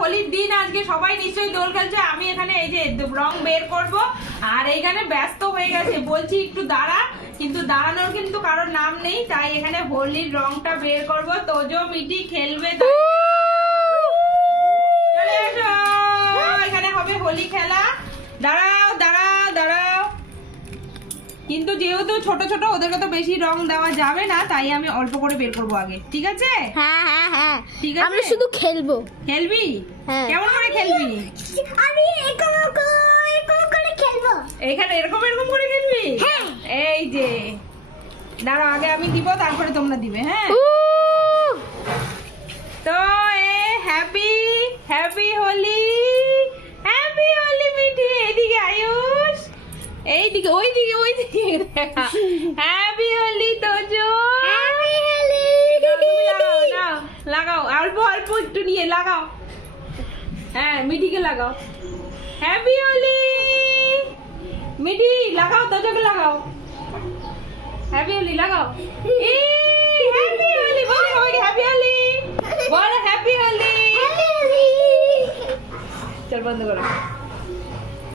হোলির দিন আজকে সবাই নিশ্চয়ই দোল খেলছে। আমি এখানে এই যে রং বের করব আর এইখানে ব্যস্ত হয়ে গেছে। বলছি একটু দাঁড়া কিন্তু দাঁড়ানোর কিন্তু কারোর নাম নেই তাই এখানে হোলির রংটা বের করব। তোজো মিটি খেলবে তো চলে এসো! এখানে হবে হোলি খেলা। দাঁড়াও কিন্তু যেহেতু ছোট ছোট ওদেরকে তো বেশি রং দেওয়া যাবে না তাই আমি অল্প করে বের করব আগে। ঠিক আছে? হ্যাঁ হ্যাঁ হ্যাঁ। ঠিক আছে? আমরা শুধু খেলব। খেলবি? হ্যাঁ। কেমন করে খেলবি? আমি এরকম এরকম করে খেলব। এখানে এরকম এরকম করে খেলবি? হ্যাঁ। এই যে। দাঁড়াও আগে আমি দিব তারপরে তোমরা দিবে হ্যাঁ? তো এ happy happy Holi happy Holi Mithi এইদিকে আয়ুষ এইদিকে ওইদিকে ওইদিকে হ্যাপি হোলি তোজো লাগাও। অল্প অল্প একটু নিয়ে লাগাও। হ্যাঁ মিঠিকে লাগাও। হ্যাপি হোলি মিঠি লাগাও তোজোকে লাগাও। হ্যাপি হোলি লাগাও। হ্যাপি হোলি বলো সবাইকে হ্যাপি হোলি বলো হ্যাপি হোলি চল বন্ধ করো।